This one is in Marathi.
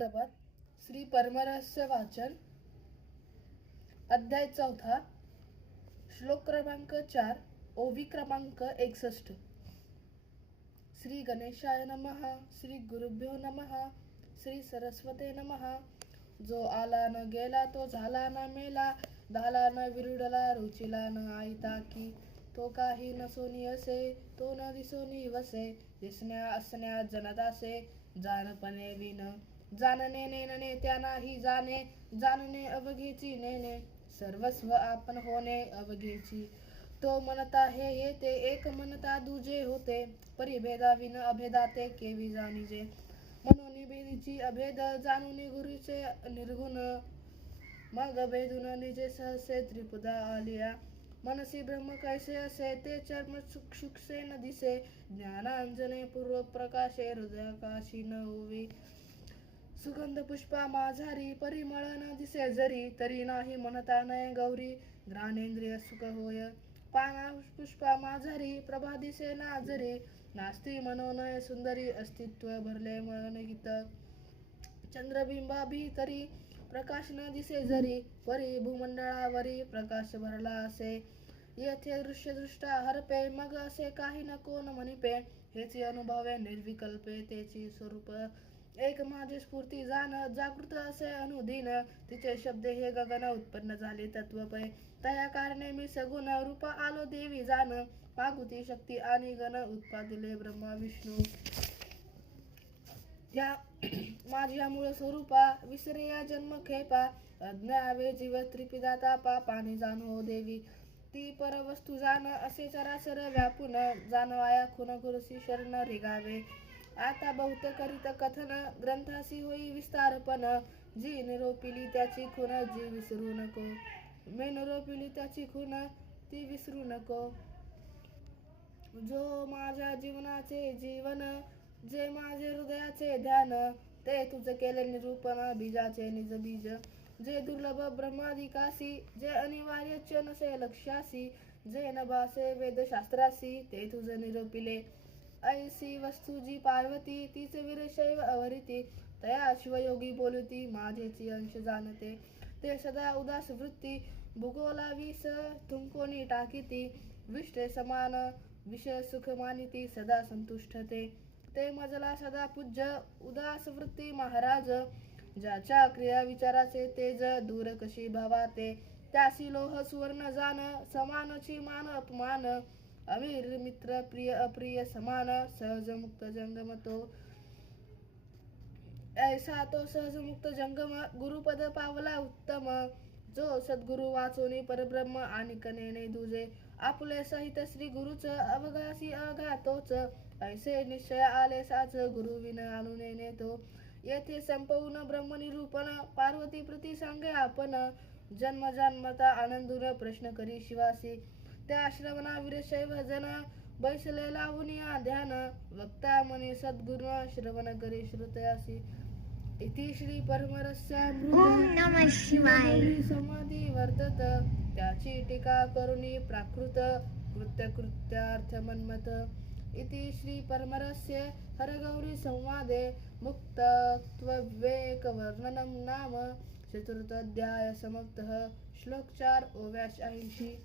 प्रभात. श्री परमरहस्य वाचन. अध्याय 4. श्लोक क्रमांक 4. ओवी क्रमांक 61. श्री गणेशाय नमः. श्री गुरुभ्यो नमः. श्री सरस्वते नमः. जो आला न गेला तो झाला न मेला, धाला न विरुडला रुचिला न आयता की. तो काही नसोनी असे, तो न दिसोनी वसे, दिसण्या असण्या जनदासे, जानपणे विन. जाणणे नेणणे त्या नाही जाणे, जाणणे अवघेची नेणे, सर्वस्व आपण होणे अवघेची. तो म्हणता हे येते, एक म्हणता दुजे होते, परिभेदाविन अभेदाते केवी जाणीजे. म्हणून भेदीची अभेद जाणून गुरुचे निर्गुण, मग भेदून निजे सहसे त्रिपुदा आलिया. मनसी ब्रह्म कैसे असे, ते चर्म चक्षुषे न दिसे, ज्ञानांजने पूर्व प्रकाशे हृदयाकाशी न होवी. सुगंध पुष्पा माझारी, परिमळ न दिसे जरी, तरी नाही म्हणता नये गौरी, घ्राणेंद्रिय सुख होय. पाना पुष्पा माझारी, प्रभा दिसे ना जरी, नास्ती मनोनय सुंदरी, अस्तित्व भरले मनगीत. चंद्रबिंबा भीतरी, प्रकाश न दिसे जरी, परी भूमंडळावरी प्रकाश भरला असे. येथे दृश्य दृष्टा हरपे, मग असे काही न कोण म्हणिपे, हेची अनुभवे निर्विकल्पे तेची स्वरूप. एक माझी स्फूर्ती जाण, जागृत असे अनुदिन, तिचे शब्द हे गगन उत्पन्न झाले तत्वपय. तया कारणे मी सगुण रूप आलो देवी जाण, मागुती शक्ती आणि गण उत्पादिले ब्रह्मा विष्णू. त्या माझ्या मूळ स्वरूपा, विसरे या जन्म खेपा, अज्ञावे जीव त्रिपिदाता पापाने जाणो देवी. ती परवस्तू जाण, असे चराचर व्यापून, जाणवाया खुन गुरुसी शरण रिगावे. आता बहुत करीत कथन, ग्रंथासी होई विस्तारपण, जी निरोपिली त्याची खून जी विसरू नको. मी निरोपिली त्याची खून ती विसरू नको. जो माझ्या जीवनाचे जीवन, जे माझे हृदयाचे ध्यान, ते तुझ केले निरूपण बीजाचे निज बीज. जे दुर्लभ ब्रह्मादिकासी, जे अनिवार्य नसे लक्ष्यासी, जे न भासे वेदशास्त्रासी, ते तुझ निरोपिले. ऐसी वस्तू जी पार्वती, तीच वीरशैव अवरिती, तया शिवयोगी बोलती, माझेची अंश जाणते. ते सदा उदास वृत्ती, भूगोला विष थुंकोनी टाकीती, विष्टे समान विषय सुख मानिती, सदा संतुष्टते. ते मजला सदा पूज्य, उदास वृत्ती महाराज, ज्याच्या क्रिया विचाराचे तेज, दूर कशी भावाते. त्यासी लोह सुवर्ण जाण, समानची मान अपमान, अमीर मित्र प्रिय अप्रिय समान, सहज मुक्त जंगम तो. ऐसा तो सहज मुक्त जंगम, गुरुपद पावला उत्तम. जो सद्गुरु वाचोनी परब्रह्म आणि कनेने दुजे, आपुले सहित श्री गुरुच अवघासी अघा तोच. ऐसे निश्चय आले साच, गुरु विन आणून तो. येथे संपवून ब्रह्मनिरूपण, पार्वती प्रती सांगे आपण, जन्मजन्मता आनंदून प्रश्न करी शिवासी. त्या श्रवणा वीरशैव जन, बैसले लावूनिया ध्यान, वक्ता मनी सद्गुरू श्रवण करी श्रुतयासी. इति श्री परमरहस्यामृत. ओम नमः शिवाय. समाधी वर्तत, त्याची टीका करुणी प्राकृत, कृत्यार्थ मन्मत. इति श्री परमरहस्य हरगौरी संवादे मुक्तत्वविवेक वर्णनम नाम चतुर्थोऽध्याय समाप्तः. श्लोक 4 ओव्या 80.